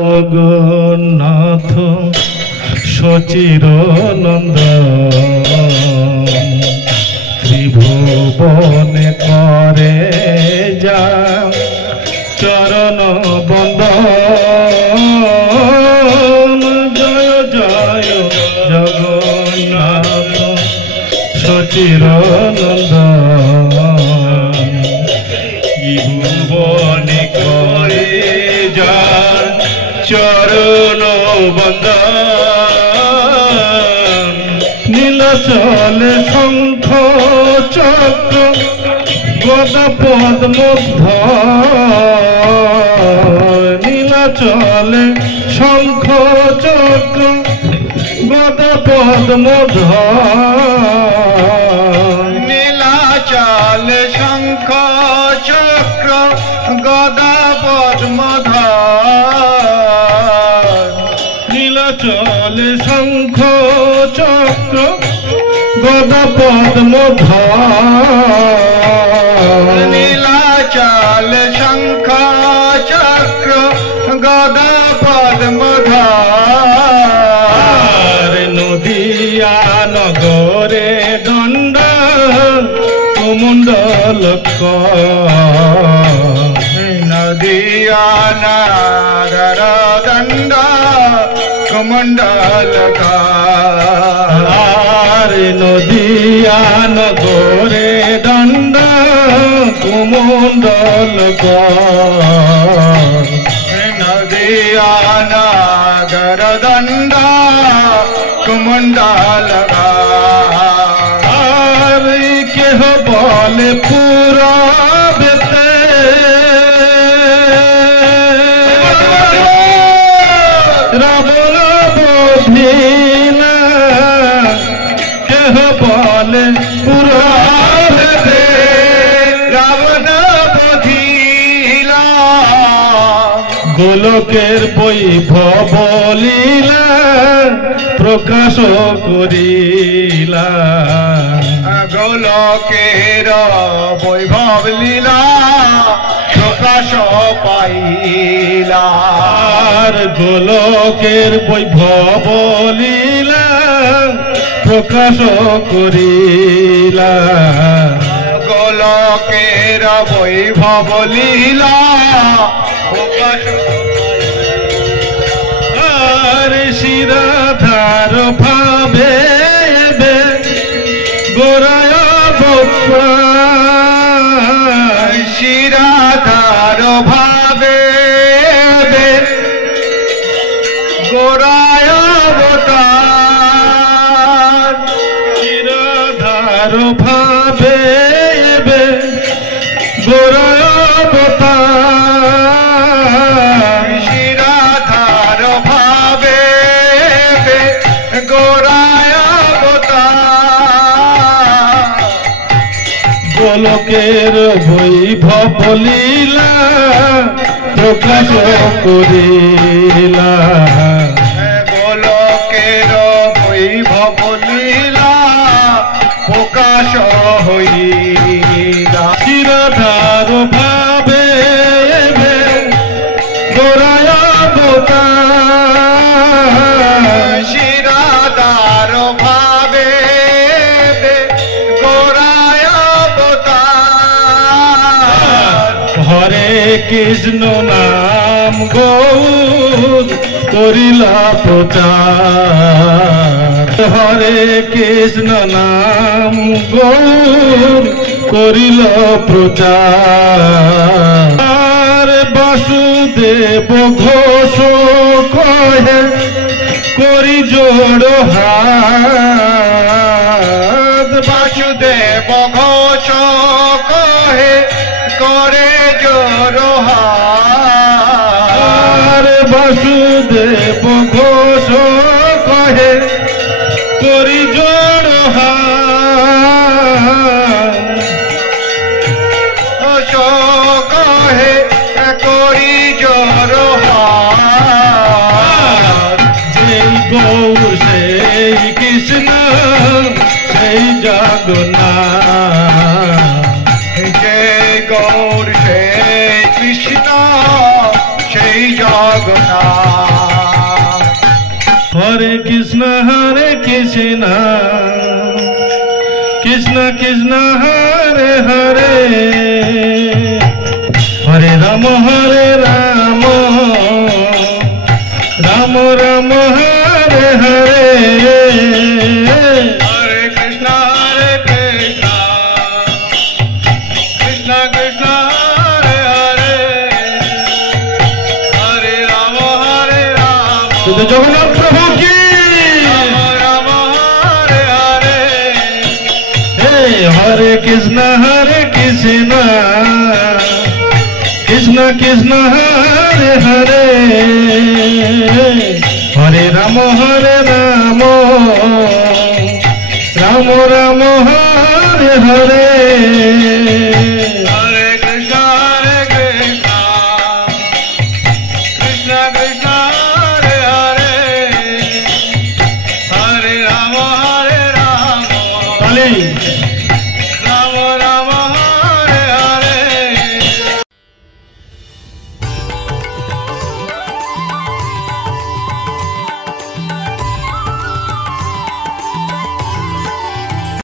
জগন্নাথ সচির নন্দ ত্রিভুবনে করে যা চরণ বন্দন। জয় জয় জগন্নাথ সচির নন্দ ত্রিভুবনে করে যা চরণ বন্দন। নীলাচল শঙ্খ চক্র গদা পদ্ম নীলাচল শঙ্খ চক্র গদা পদ্ম নীলাচল শঙ্খ চক্র গদা পদ্ম নীলাচল শঙ্খ চক্র গদা পদ্ম নীলাচল শঙ্খ চক্র গদা পদ্ম নদিয়া নগরে দণ্ড কুমণ্ডল নদিয়া নাগর দণ্ড কুমণ্ডল নদিয়া নগরে দণ্ড কুমণ্ডল নদিয়া নাগর দণ্ড কুমণ্ডল কেহ বলে পুরা বেতে রাবণ বধিলা কেহ বলে পুরা বেতে রাবণ বধিলা গোলকের বৈভব লীলা প্রকাশ করিলা। গোলকের বৈভব লীলা প্রকাশ পাইলা। গোলকের বৈভব লীলা প্রকাশ করিলা। গোলকের বৈভব লীলা প্রকাশ শিরাধার ভাবে গোরায় শিরাধার ভাবে গোরায় অবতার শিরাধার ভাবে গোরায় অবতার শিরাধার ভাবে গোরায় অবতার গোলকের বৈভব লীলা প্রকাশ করিলা। গোলকের বৈভব লীলা প্রকাশ হইলা। শিরধার ভাবে গোরায় অবতার শিরাধার ভাবে গোরায় অবতার হরে কৃষ্ণ নাম গৌর করিলা প্রচার। হরে কৃষ্ণ নাম গৌর করিল প্রচার। বাসুদেব ঘোষ কহে করি জোড় হাত। বাসুদেব ঘোষ কহে করে জোড় হাত। বাসুদেব ঘোষ কহে করি জোড় হাত। কহে করি জোড় হাত। যেই গৌর সেই কৃষ্ণ সেই জগন্নাথ। জয় গৌর সেই কৃষ্ণ সেই Jagannath. Hare Krishna Krishna Krishna Hare Hare Hare Rama Rama Rama Hare Hare Hare Krishna Krishna Krishna Hare Hare Hare Rama To the Jagannath Prabhu ki Rama Hare Hare Hey Hare Krishna Krishna Krishna Hare Hare Hare Rama Rama Rama Hare Hare